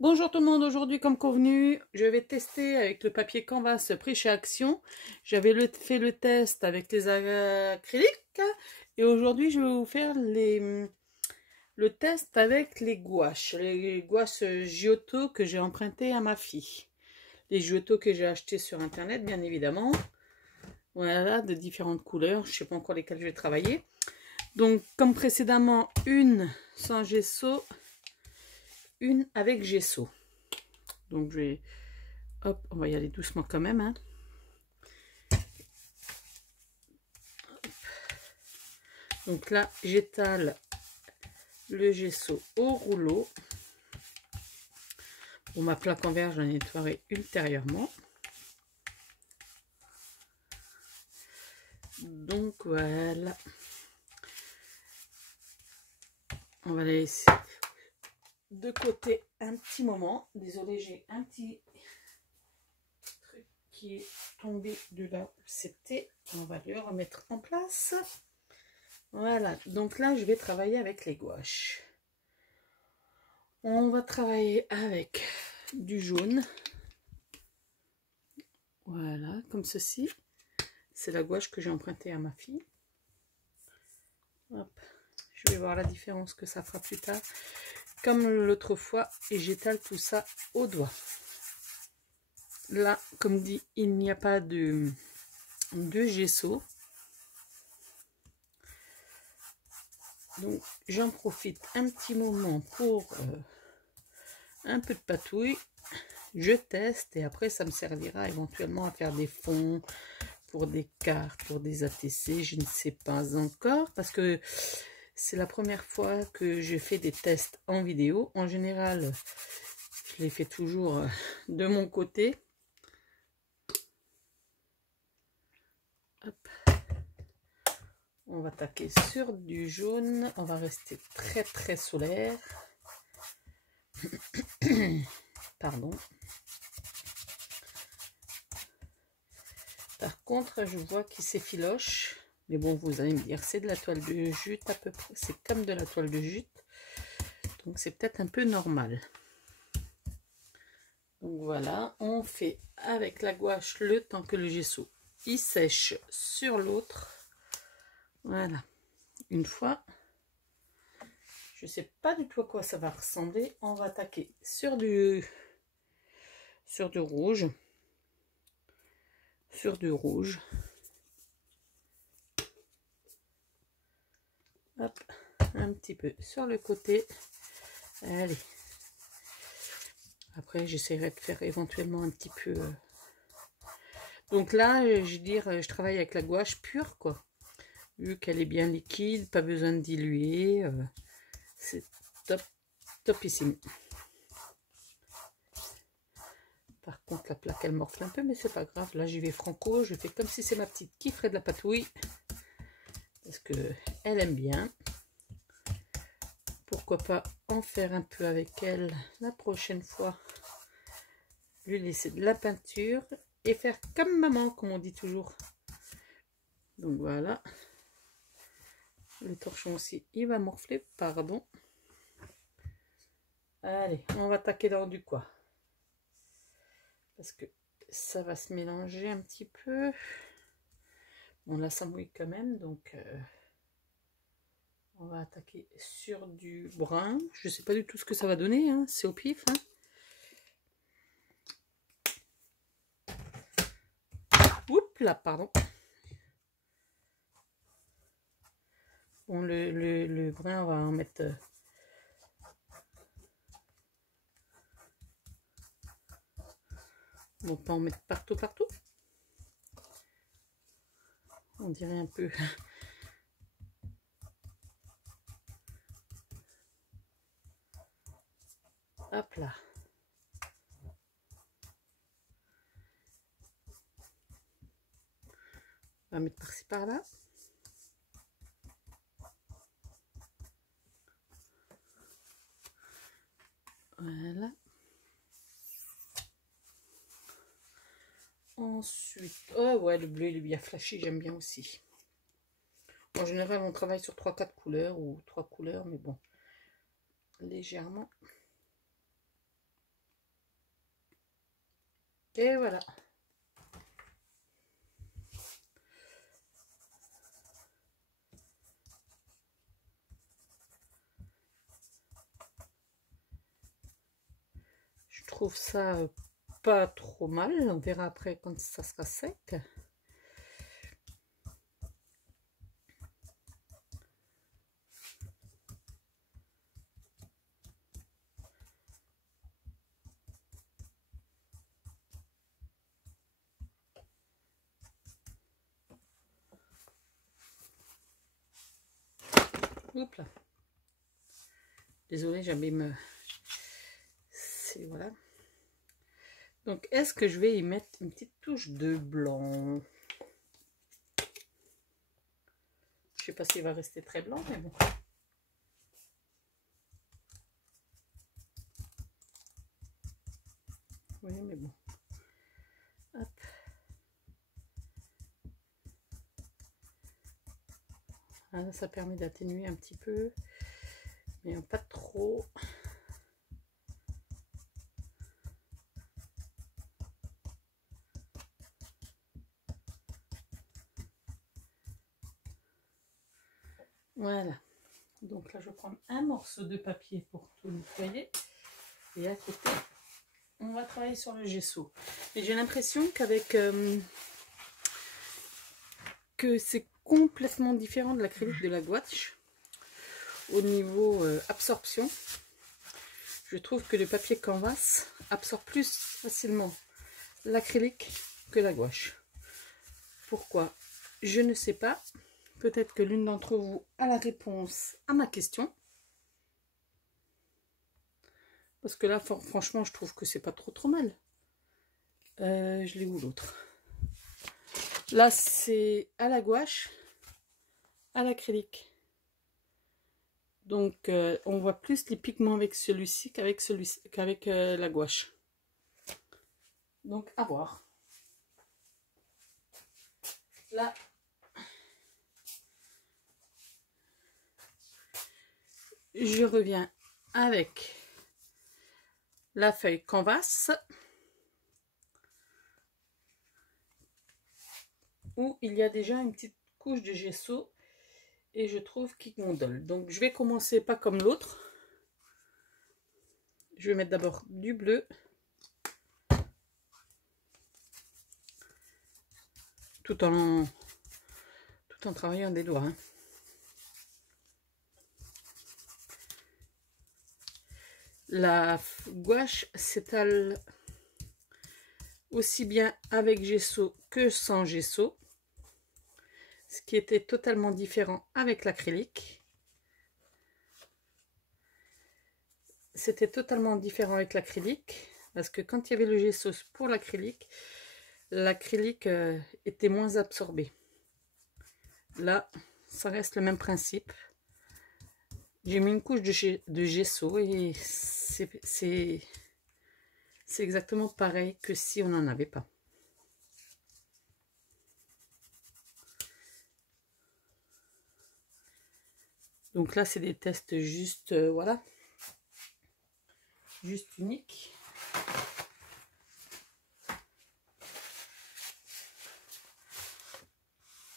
Bonjour tout le monde, aujourd'hui comme convenu, je vais tester avec le papier Canvas pris chez Action. J'avais fait le test avec les acryliques et aujourd'hui je vais vous faire le test avec les gouaches Giotto que j'ai emprunté à ma fille. Les Giotto que j'ai achetés sur internet bien évidemment. Voilà, de différentes couleurs, je ne sais pas encore lesquelles je vais travailler. Donc comme précédemment, une sans gesso, une avec gesso. Donc je vais, hop, on va y aller doucement quand même, hein. Donc là, j'étale le gesso au rouleau. Bon, ma plaque en verre, je la nettoierai ultérieurement. Donc voilà. On va la laisser de côté un petit moment. Désolée, j'ai un petit truc qui est tombé de là où c'était. On va le remettre en place. Voilà, donc là, je vais travailler avec les gouaches. On va travailler avec du jaune. Voilà, comme ceci. C'est la gouache que j'ai empruntée à ma fille. Hop. Je vais voir la différence que ça fera plus tard. Comme l'autre fois, et j'étale tout ça au doigt. Là, comme dit, il n'y a pas de gesso. Donc, j'en profite un petit moment pour un peu de patouille. Je teste et après, ça me servira éventuellement à faire des fonds pour des cartes, pour des ATC. Je ne sais pas encore parce que c'est la première fois que je fais des tests en vidéo. En général, je les fais toujours de mon côté. Hop. On va attaquer sur du jaune. On va rester très très solaire. Pardon. Par contre, je vois qu'il s'effiloche. Mais bon, vous allez me dire, c'est de la toile de jute à peu près. C'est comme de la toile de jute. Donc c'est peut-être un peu normal. Donc voilà, on fait avec la gouache le temps que le gesso il sèche sur l'autre. Voilà. Une fois, je sais pas du tout à quoi ça va ressembler. On va attaquer sur du rouge. Sur du rouge. Hop, un petit peu sur le côté. Allez. Après, j'essaierai de faire éventuellement un petit peu. Donc là, je veux dire, je travaille avec la gouache pure, quoi. Vu qu'elle est bien liquide, pas besoin de diluer. C'est top, topissime. Par contre, la plaque, elle morfle un peu, mais c'est pas grave. Là, j'y vais franco. Je fais comme si c'est ma petite qui ferait de la patouille. Parce que elle aime bien. Pourquoi pas en faire un peu avec elle la prochaine fois. Lui laisser de la peinture et faire comme maman, comme on dit toujours. Donc voilà. Le torchon aussi, il va morfler, pardon. Allez, on va attaquer dans du quoi. Parce que ça va se mélanger un petit peu. Bon, là, ça mouille quand même, donc on va attaquer sur du brun. Je sais pas du tout ce que ça va donner, hein. C'est au pif. Hein. Oups là, pardon. Bon, le brun, on va en mettre... Bon, pas en mettre partout, partout. On dirait un peu... Hop là. On va mettre par-ci par-là. Voilà. Ensuite, oh ouais, le bleu il est bien flashy, j'aime bien aussi. En général, on travaille sur 3-4 couleurs ou 3 couleurs, mais bon, légèrement. Et voilà. Je trouve ça pas trop mal. On verra après quand ça sera sec. Oups là. Désolée, j'abîme. C'est voilà. Donc, est-ce que je vais y mettre une petite touche de blanc? Je sais pas s'il va rester très blanc, mais bon. Oui, mais bon. Hop. Voilà, ça permet d'atténuer un petit peu, mais pas trop. Voilà. Donc là, je vais prendre un morceau de papier pour tout nettoyer. Et à côté, on va travailler sur le gesso. Et j'ai l'impression qu'avec... que c'est complètement différent de l'acrylique de la gouache. Au niveau absorption, je trouve que le papier canvas absorbe plus facilement l'acrylique que la gouache. Pourquoi? Je ne sais pas. Peut-être que l'une d'entre vous a la réponse à ma question. Parce que là, franchement, je trouve que c'est pas trop mal. Je l'ai où l'autre? Là, c'est à la gouache, à l'acrylique. Donc, on voit plus les pigments avec celui-ci qu'avec la gouache. Donc, à voir. Là, je reviens avec la feuille canvas où il y a déjà une petite couche de gesso et je trouve qu'il gondole. Donc, je vais commencer pas comme l'autre. Je vais mettre d'abord du bleu. Tout en travaillant des doigts. Hein. La gouache s'étale aussi bien avec gesso que sans gesso. Ce qui était totalement différent avec l'acrylique. C'était totalement différent avec l'acrylique. Parce que quand il y avait le gesso pour l'acrylique, était moins absorbé. Là, ça reste le même principe. J'ai mis une couche de gesso et c'est exactement pareil que si on n'en avait pas. Donc là, c'est des tests juste, voilà, juste uniques.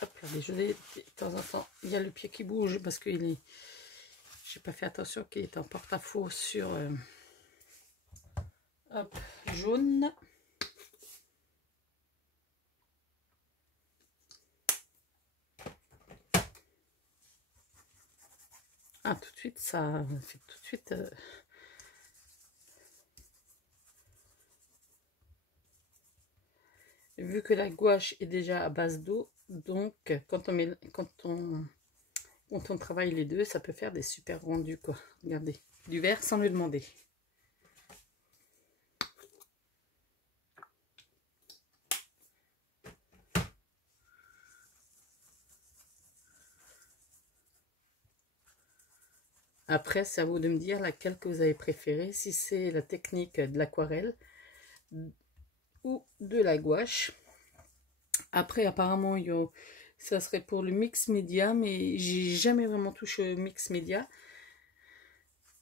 Hop là, désolé, de temps en temps, il y a le pied qui bouge parce que j'ai pas fait attention qu'il est en porte-à-faux sur hop, jaune. Ah, tout de suite, ça fait tout de suite... vu que la gouache est déjà à base d'eau, donc quand on travaille les deux, ça peut faire des super rendus, quoi. Regardez, du vert sans le demander. Après, c'est à vous de me dire laquelle que vous avez préférée, si c'est la technique de l'aquarelle ou de la gouache. Après, apparemment, ça serait pour le mix média, mais j'ai jamais vraiment touché au mix média.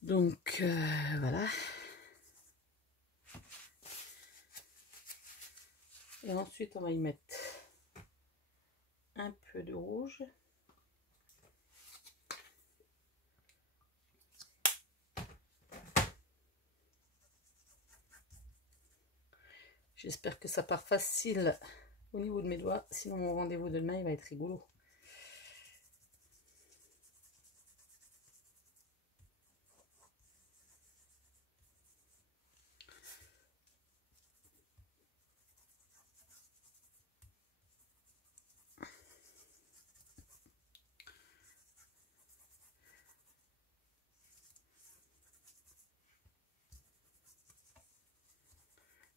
Donc, voilà. Et ensuite, on va y mettre un peu de rouge. J'espère que ça part facile au niveau de mes doigts, sinon mon rendez-vous de demain il va être rigolo.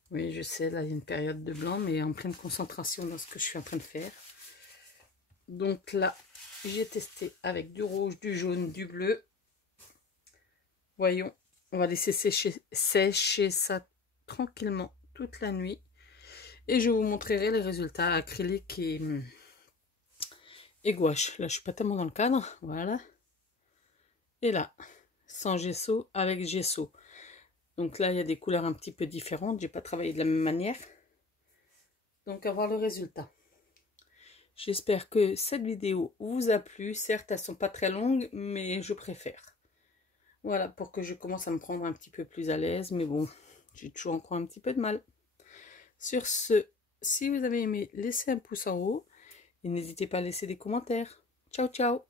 Oui, je sais, là, il y a une période de blanc, mais en pleine concentration dans ce que je suis en train de faire. Donc là, j'ai testé avec du rouge, du jaune, du bleu. Voyons, on va laisser sécher ça tranquillement toute la nuit. Et je vous montrerai les résultats acrylique et gouache. Là, je suis pas tellement dans le cadre, voilà. Et là, sans gesso, avec gesso. Donc là, il y a des couleurs un petit peu différentes. J'ai pas travaillé de la même manière. Donc, à voir le résultat. J'espère que cette vidéo vous a plu. Certes, elles sont pas très longues, mais je préfère. Voilà, pour que je commence à me prendre un petit peu plus à l'aise. Mais bon, j'ai toujours encore un petit peu de mal. Sur ce, si vous avez aimé, laissez un pouce en haut. Et n'hésitez pas à laisser des commentaires. Ciao, ciao!